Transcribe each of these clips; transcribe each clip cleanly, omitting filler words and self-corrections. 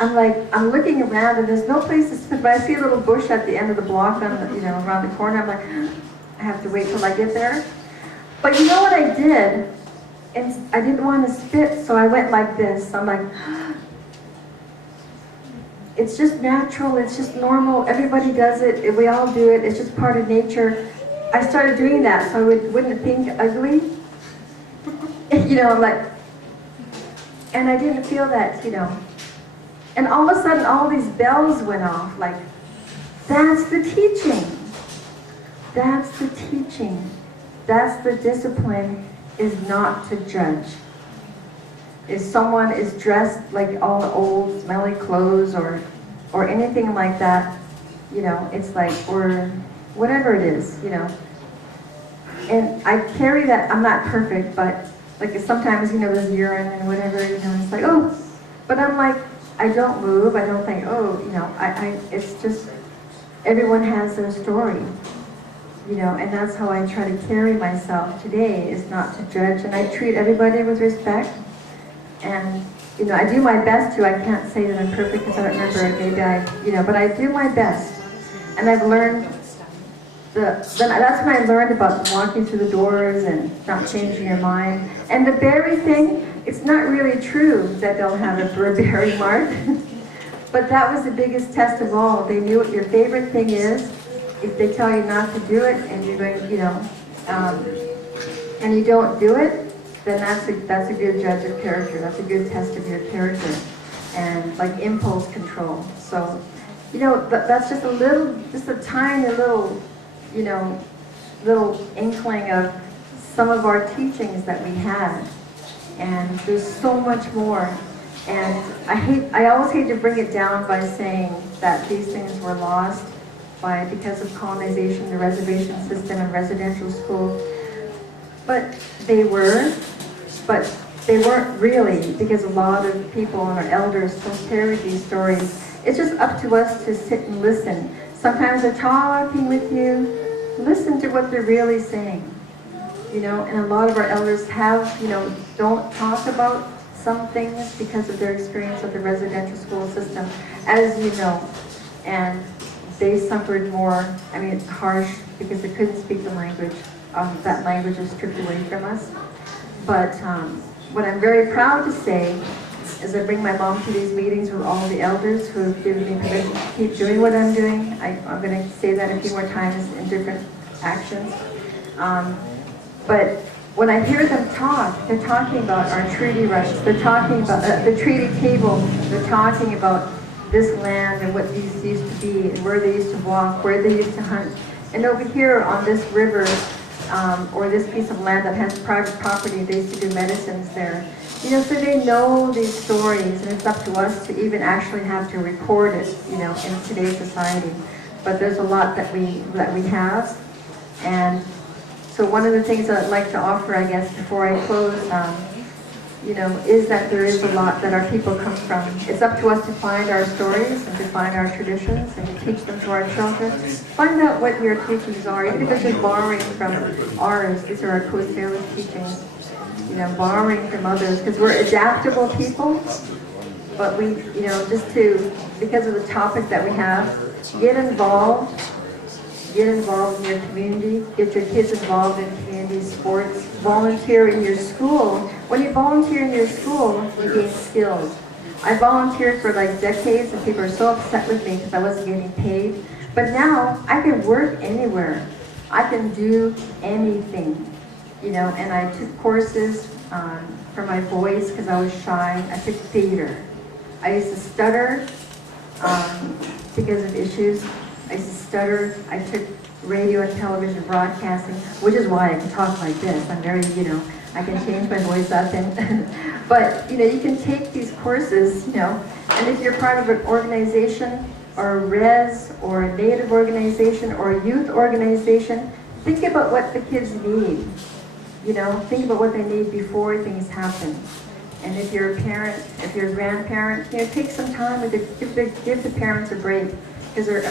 I'm like, I'm looking around and there's no place to sit, but I see a little bush at the end of the block, on the, around the corner. I'm like, I have to wait till I get there. But you know what I did? And I didn't want to spit, so I went like this. I'm like, it's just natural, it's just normal, everybody does it, we all do it, it's just part of nature. I started doing that so I wouldn't think ugly. I'm like, and I didn't feel that, And all of a sudden, all these bells went off, like, that's the teaching. That's the teaching. That's the discipline, is not to judge. If someone is dressed like all old, smelly clothes or anything like that, it's like, or whatever it is, And I carry that, I'm not perfect, but like sometimes, there's urine and whatever, it's like, oh, but I'm like, I don't move, I don't think, oh, it's just, everyone has their story, and that's how I try to carry myself today, is not to judge, and I treat everybody with respect, and, I do my best to, I can't say that I'm perfect because I don't remember, maybe but I do my best, and I've learned, that's when I learned about walking through the doors and not changing your mind. And the berry thing, it's not really true that they'll have a berry mark. But that was the biggest test of all. They knew what your favorite thing is. If they tell you not to do it and you're going, and you don't do it, then that's a good judge of character. That's a good test of your character. And like impulse control. So, that's just a tiny little, little inkling of some of our teachings that we had. And there's so much more. And I always hate to bring it down by saying that these things were lost because of colonization, the reservation system and residential school. But they weren't really, because a lot of people and our elders still carried these stories. It's just up to us to sit and listen. Sometimes they're talking with you. Listen to what they're really saying. And a lot of our elders don't talk about some things because of their experience of the residential school system, as you know. And they suffered more, harsh, because they couldn't speak the language. That language was stripped away from us. But what I'm very proud to say is I bring my mom to these meetings with all the elders who have given me permission to keep doing what I'm doing. I'm going to say that a few more times in different actions. But when I hear them talk, they're talking about our treaty rights. They're talking about the treaty table. They're talking about this land and what these used to be and where they used to walk, where they used to hunt. And over here on this river, or this piece of land that has private property, they used to do medicines there. So they know these stories, and it's up to us to even actually have to record it, in today's society. But there's a lot that we have, and so one of the things that I'd like to offer, I guess, before I close, is that there is a lot that our people come from. It's up to us to find our stories and to find our traditions and to teach them to our children. Find out what your teachings are, even if it's just borrowing from ours. These are our Coast Salish teachings. Borrowing from others, because we're adaptable people, but we, because of the topic that we have, get involved in your community, get your kids involved in community sports, volunteer in your school. When you volunteer in your school, you gain skills. I volunteered for like decades, and people are so upset with me because I wasn't getting paid, but now I can work anywhere. I can do anything. And I took courses for my voice because I was shy. I took theater. I used to stutter because of issues. I used to stutter. I took radio and television broadcasting, which is why I can talk like this. I'm very, I can change my voice up. But, you can take these courses, and if you're part of an organization or a res or a native organization or a youth organization, think about what the kids need. Think about what they need before things happen. And if you're a parent, if you're a grandparent, take some time to give the parents a break, because they're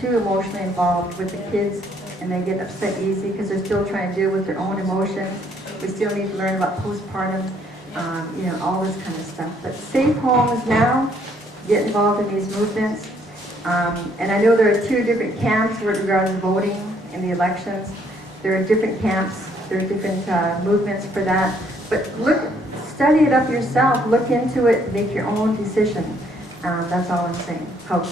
too emotionally involved with the kids, and they get upset easy because they're still trying to deal with their own emotions. We still need to learn about postpartum, all this kind of stuff. But safe homes now, get involved in these movements. And I know there are two different camps with regards to voting in the elections. There are different camps, there are different movements for that. But study it up yourself, look into it, make your own decision. That's all I'm saying. Hope.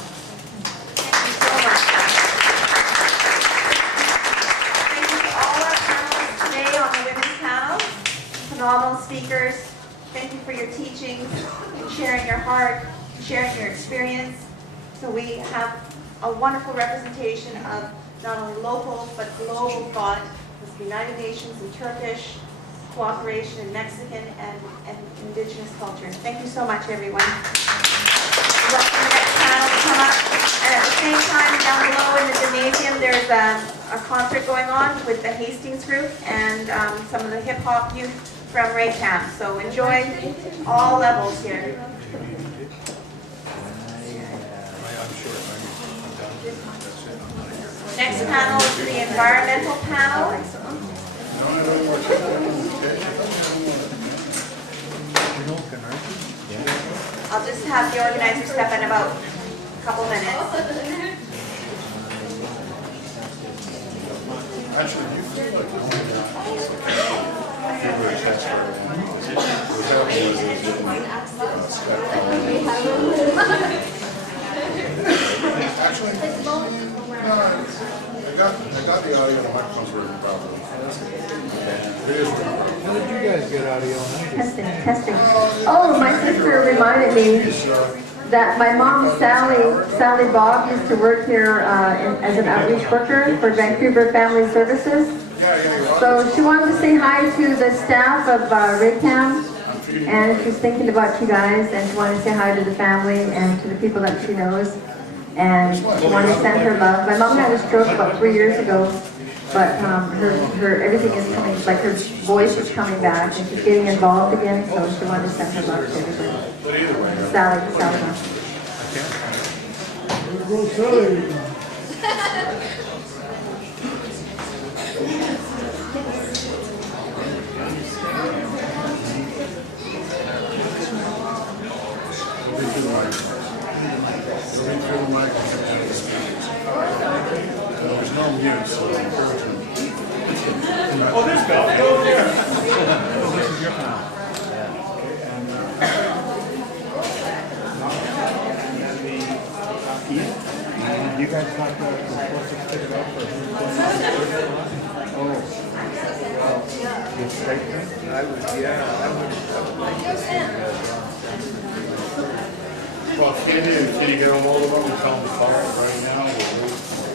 Phenomenal speakers. Thank you for your teachings and sharing your heart, sharing your experience. So we have a wonderful representation of not only local but global thought with the United Nations and Turkish cooperation in Mexican and indigenous culture. Thank you so much, everyone. Welcome the next panel to come up. And at the same time, down below in the gymnasium, there's a concert going on with the Hastings group and some of the hip-hop youth from Raycam. So enjoy all levels here. Next panel is the environmental panel. I'll just have the organizer step in about a couple minutes. Actually, you feel I got the audio and the microphones working properly. It is working properly. How did you guys get audio on? Testing. Oh, my sister reminded me that my mom, Sally Bob, used to work here as an outreach worker for Vancouver Family Services. So she wanted to say hi to the staff of Raycam, and she's thinking about you guys, and she wanted to say hi to the family and to the people that she knows, and she wanted to send her love. My mom had a stroke about 3 years ago, but her everything is coming, like her voice is coming back, and she's getting involved again, so she wanted to send her love to everybody. Sally. There's no mute, so encouragement. Oh, there's Bell. Go over there. This is your panel. You guys talked about the supposed to pick it up for who's going on? Oh. The statement? I would like Well, can you get a hold of them and tell them to call it right now?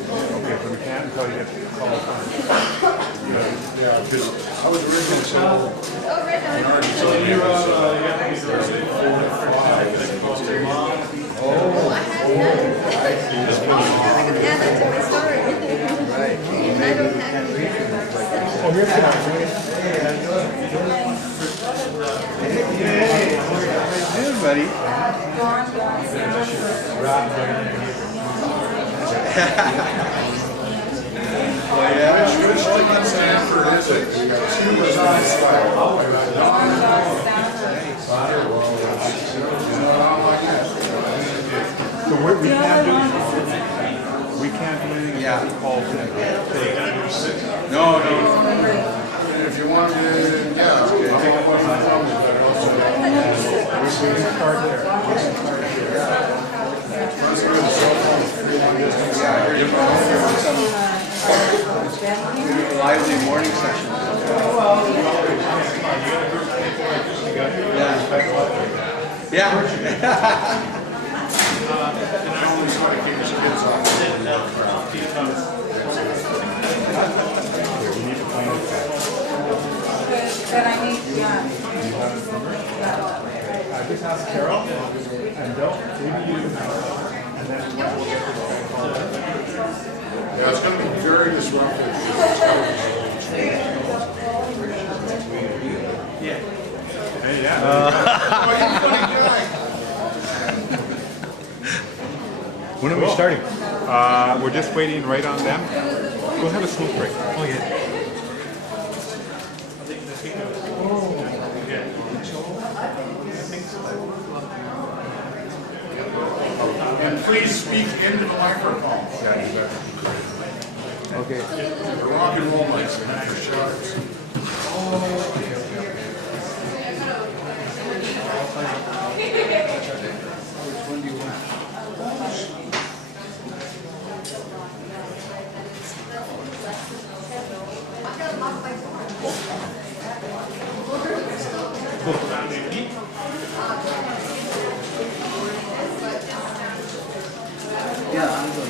Okay, so we can't until you get the call from. Yeah, because I was originally told. So you got to be Thursday, 4 to 5. Close to your mom. Oh, here's the Hey, buddy. Oh, yeah. Which one Sanford is it? She was on So we can't do anything about calls today. No. If you want to, yeah, okay. Take a question from me, but also. We can start there. Let's go to the cell phone. Lively morning session. Yeah. I only try to keep his kids off. But I need, yeah. I just asked Carol and Bill, maybe you and then Yeah, it's going to be very disruptive. Hey, yeah. When are we starting? We're just waiting right on them. Go have a smoke break. Oh, yeah. And please speak into the microphone. Okay. The rock and roll mics, not your shots. Which one do you want? Yeah, I'm going.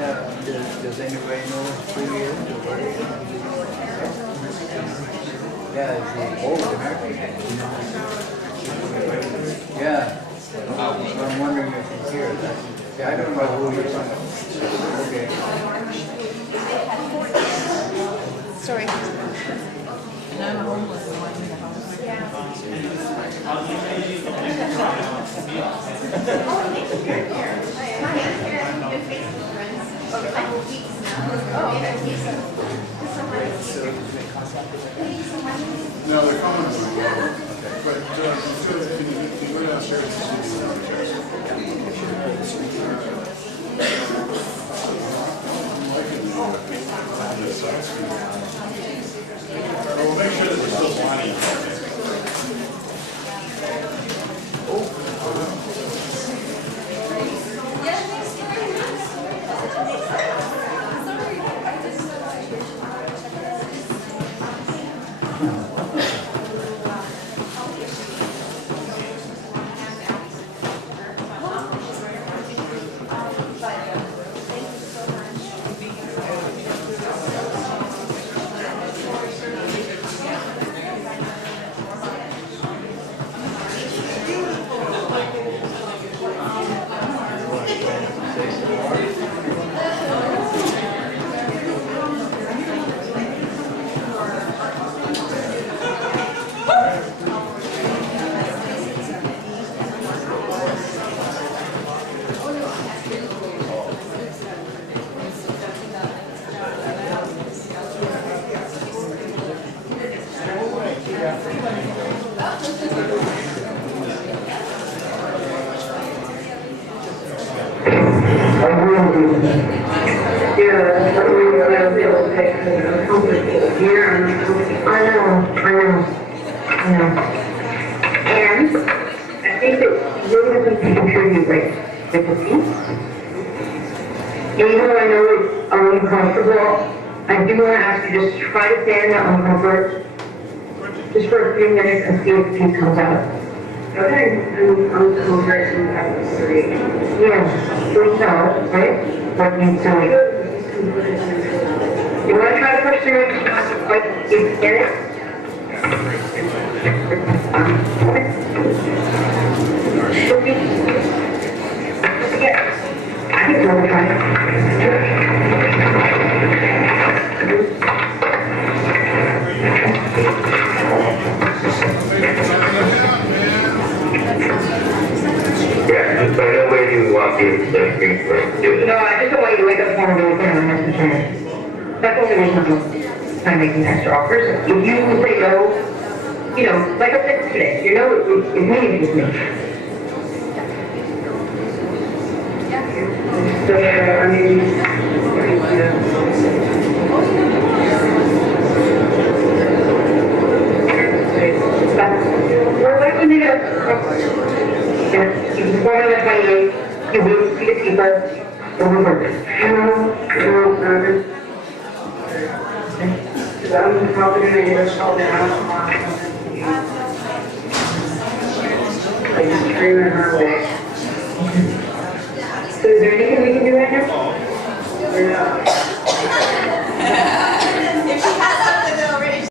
Yeah, does anybody know who he is or where he is? Yeah, is he old American? Yeah. So I'm wondering if he's here. See, I don't know who he is. Okay. Sorry. And I'm homeless, the one in the house. No, they're coming. But can you go downstairs and see the We'll make sure that we're still lining. And I think that you're going to contribute with the piece. Even though I know it's uncomfortable, I do want to ask you just try to stay in that uncomfort just for a few minutes and see if the piece comes out. Okay, I'm comfort and I'm yeah, so tell, right? What needs to you want to try to push through it, like you get it? Yeah, I think we'll try it. Yeah, just by no way do you want the screen for doing No, I just don't want you to wake up tomorrow and go again and miss the chance. That's the only reason I'm making extra offers. If you say no, you know, like I said today, you know, it's me, it's me. So, I mean, we're liking it up. You perform on the 28th, you will see the people, over. I'm probably going to get us all down. I just screaming her away. So is there anything we can do right now? Yeah.